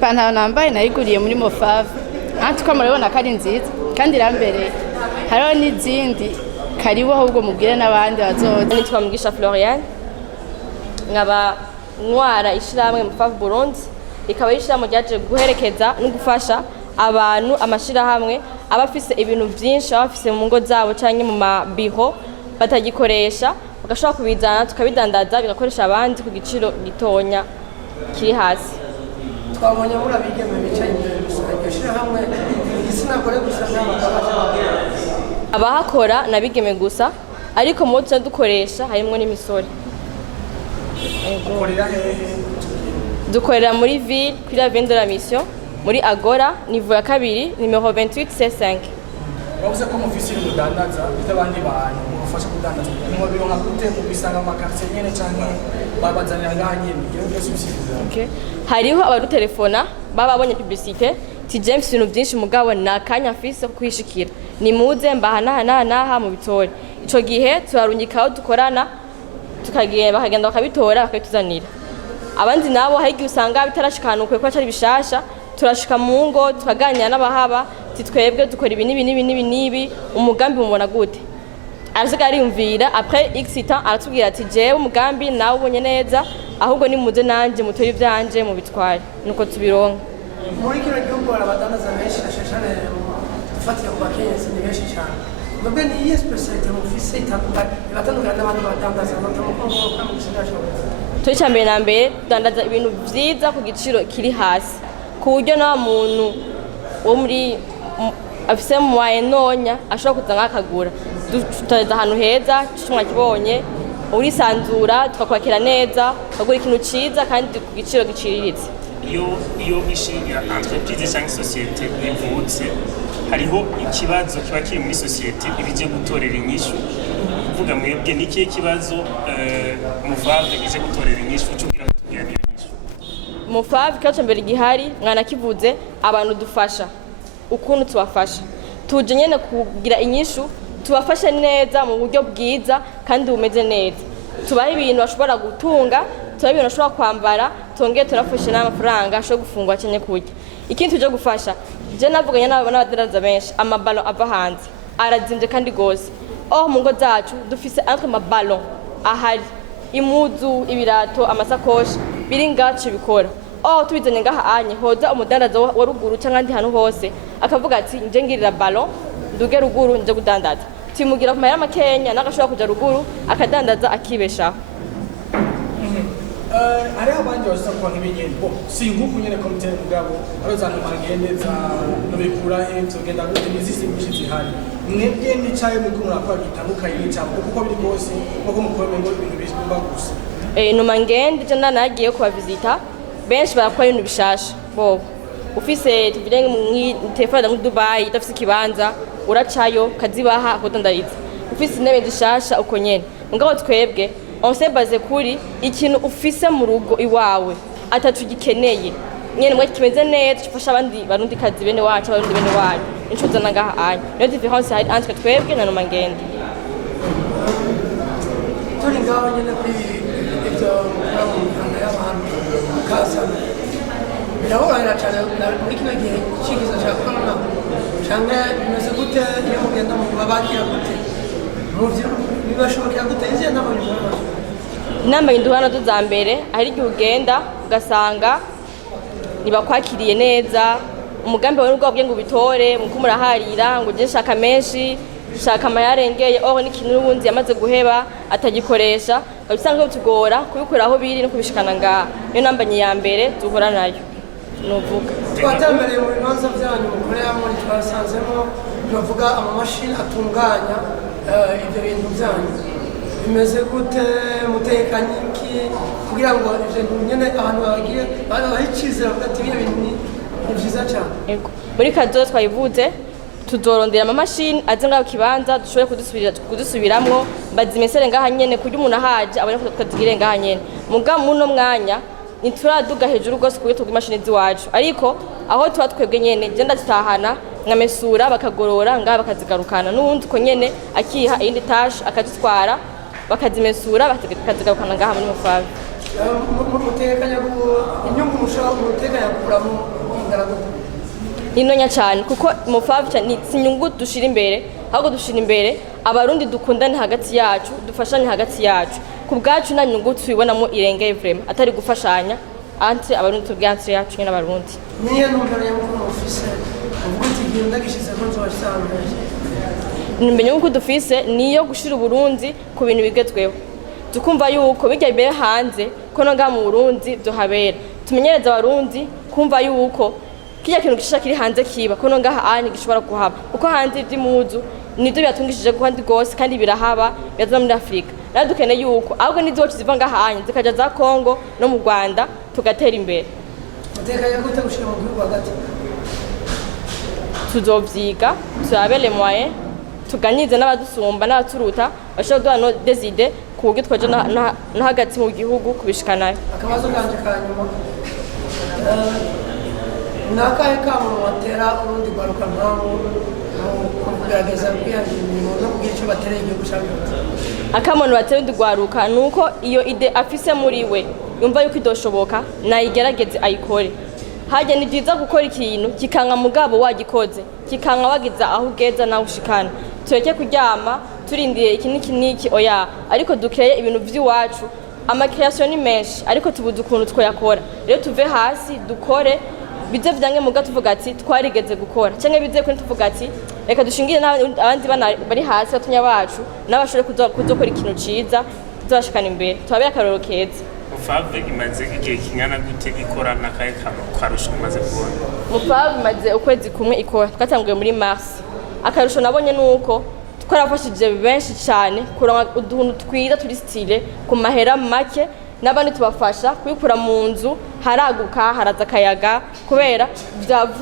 ipantaro nambaye nayiguriye muri Mofave. Tuko murabona ko ari nziza kandi irambereye. Hariho n'izindi karibu ahubwo mubwire n'abandi bazoza. Nitwa Mugisha Florian. Nkaba ntwara ishiramwe Mofave Burundi. Ikaba ishiramwe ryaje guherekeza no gufasha abantu amashirahamwe abafise ibintu byinshi abafise mu ngo zabo canke mu mabiho batagikoresha bagashobora kubizana tukabidandaza bigakoresha abandi ku giciro gitonya kiri hasi. Twabonye muri abigeme bicaye imbere gusa hamwe igitsina gore gusa abahakora nabigeme gusa ariko mu byo dukoresha harimo n'imisore. Dukorera muri ville kuri la Vende de la Mission muri Agora niveau ya kabiri numero 28 C5. Wabuze ko mufisi mudandaza bitabandi bantu mufasha kudandaza mu biro nka gute mu bisanga amakarse nyene canke babazanira nganye bigero byose bisiza. Okay. Hariho abadutelefona bababonye publicité ti James ibintu byinshi mugabo nakanya afise kwishikira ni muze mbahana mu bitore ico gihe turarungikaho dukorana tukagiye bakagenda bakabitora bakatuzanira abandi nabo hari igihe usanga bitarashikanuka ko cyari bishasha turashika mu ngo tukaganira n'abahaba titwebwe dukora ibi umugambi mubona gute arasiga ariyumvira après x temps aratubwira ati jewe umugambi nawe ubonye neza ahubwo ni muze nanje mutoye ivyanje mu bitware nuko tubironka muri kino gihugu abadandaza benshi nashashane dufatira ku bakenyezi ni benshi cyane mbe ni yes specialty mu fise itandukanye batandukanye n'abantu badandaza n'umukongo kandi gisindasha Tucyambere na mbere dandaza ibintu vyiza ku giciro kiri hasi ku buryo na muntu wo muri afise mu wayenonya ashobora kuzanga akagura tutaza ahantu heza cyumwa kibonye uri sanzura tukakwakira neza bagura ikintu ciza kandi ku giciro giciriritse. Iyo ishingira entreprise cyangwa societe ivutse hariho ikibazo kiba kiri muri societe ibije gutorera inyishu kuvuga mwebwe niki kibazo Mofave ije gutorera inyishu cyugira kugira inyishu Mofave cyacu mbere gihari mwana kivuze abantu dufasha ukuntu tubafasha tuje nyene kugira inyishu tubafashe neza mu buryo bwiza kandi bumeze neza tubahe ibintu bashobora gutunga tubahe ibintu bashobora kwambara tongeye turafashe n'amafaranga ashobora gufungwa cyane kurya ikindi tuje gufasha je navuganye n'abadandaza benshi amabalo ava hanze arazimvye kandi gose mu ngo zacu dufise entre amabalo ahari imuzu ibirato amasakoshi biri ngacu bikora tubizanye ngaha anye hoza umudandaza wa ruguru cyangwa ndi hano hose akavuga ati nje ngirira ballon nduge ruguru nje kudandaza timugira ku mayira makenya nagashobora kuja ruguru akadandaza akibeshaho. Ari abandi bashaka kwa nk'ibigendo si nkuko nyene komite mugabo arozana mangende za nobikura zogenda gute nizisi mushizi hari mwebwe nicaye muko murakora gitandukanye n'icabo kuko biri kose kuko mukora ngo ibintu bishimba gusa no mangende je nanagiye kuba visita benshi barakora ibintu bishasha bo ufise tuvire mu telefone mu Dubai idafise kibanza uracayo kazibaha kudandariza ufise intebe zishasha uko nyene ngabo twebwe on se base kuri ikintu ufise mu rugo iwawe atatu gikeneye nyene mwe kimeze neza cyufasha abandi barundi kazi bene wacu abarundi bene wacu incuza nangaha anye no difference hari entre twebwe na no mangende turi ngaho nyene kuri ibyo mukanda y'abantu kaza birabona cyane muri kino gihe cikiza cya corona cyane bimeze gute iyo mugenda mu babakira gute bibashobokera gute izihe nama nyuma inama y'induhana za mbere hari igihe ugenda ugasanga nibakwakiriye neza umugambi wawe n'ubwo ngo bitore muko muraharira ngo je shaka menshi shaka amayarengeye n'ikintu n'ubundi yamaze guheba atagikoresha babisanga bitugora kubikora aho biri no kubishikana ngaha iyo nambanye ya mbere duhora nayo novuga twatembereye mu bibanza byanyu mukorera muri twasanzemo bavuga amamashini atunganya ibyo bintu byanyu bimeze gute mutekanye iki kugira ngo ibyo nyene abantu bagire bahicizira bavuga ati ibi bintu ni byiza cyane. Muri kazo twayivuze tuzorondera amamashini aze ngaho kibanza dushobore kudusubiramwo bazimesere ngaha nyene kurya umuntu ahaje abone ko tukazigire ngaha nyene muga muno mwanya nituraduga hejuru gose kuko tugira imashini ziwacu ariko aho tuba twebwe nyene genda tutahana nkamesura bakagorora ngaha bakazigarukana n'undi ko nyene akiha indi tash akazitwara bakazimesura bakazigarukana ngaha muri Mofave. mutekanya inyungu mutekanya gukuramo ingaragu inonya cyane kuko mufavu si inyungu dushira imbere ahubwo dushira imbere abarundi dukundane hagati yacu dufashanye hagati yacu ku bwacu nta nyungu tubibonamo irengeye vrema atari gufashanya entre abarundi tubwantre yacu nyine abarundi niyo ntumbero y'umukuru ofise uvuga ati igihe ndagishize ko nzobasanga nimbenye uko dufise niyo gushira Burundi ku bintu bigezweho tukumva yuko bijya imbere hanze ko no mu Burundi duhabera tumenyereza abarundi kumva yuko kiya kintu gishaka kiri hanze kiba ko no ngaha ani gishobora kuhaba uko hanze iby'impuzu nibyo byatungishije kandi gose kandi birahaba yaza muri Afrika rero dukeneye yuko ahubwo nizo ziva ngaha ani zikaja za Kongo no mu Rwanda tugatera imbere mutekanya gute gushira mu gihugu hagati tuzovyiga turabele moyen tuganyize n'abadusumba n'abaturuta bashobora duha des idées ku buryo twaje no hagati mu gihugu kubishikanayo akabazo kanje kanyuma nakahe kamo watera urundi rwaruka nkaho kugerageza kwihangira imirimo no kugira icyo batereye igihugu cyacu akamono batera urundi rwaruka ni uko iyo ide afise muri we yumva yuko idoshoboka nayigerageze ayikore hajya ni byiza gukora ikintu kikanka mugabo wagikoze kikanka wagiza aho ugeza nawe ushikana tureke kuryama turindiye iki niki oya ariko dukeye ibintu by'iwacu amakreation ni menshi ariko tubuze ukuntu twoyakora rero tuve hasi dukore bize vyange muga tuvuga ati twarigeze gukora cyangwa bize kuri tuvuga ati reka dushingire abandi bari hasi batunya bacu nabashore kuzokora ikintu ciza tuzashikana imbere twabera akaroro keza Mufave imaze igihe kingana gute ikora nakaye karusho maze kubona Mufave imaze ukwezi kumwe ikora twatanguye muri Mars akarusho nabonye nuko twarafashije benshi cyane kuronka uduntu twiza turi style ku mahera make n'abandi tubafasha kwikura mu nzu haraguka haraza akayaga kubera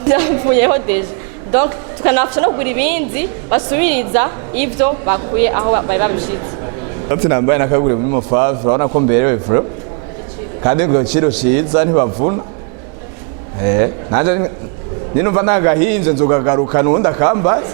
byavuyeho deje donc tukanafasha no kugura ibindi basubiriza ivyo bakuye aho bari babishitse ati nambaye nakagure muri Mufave urabona ko mberewe vro kandi ngo kiro ciza ntibavuna nanje ninumva nagahinze nzogagaruka nundi akambaye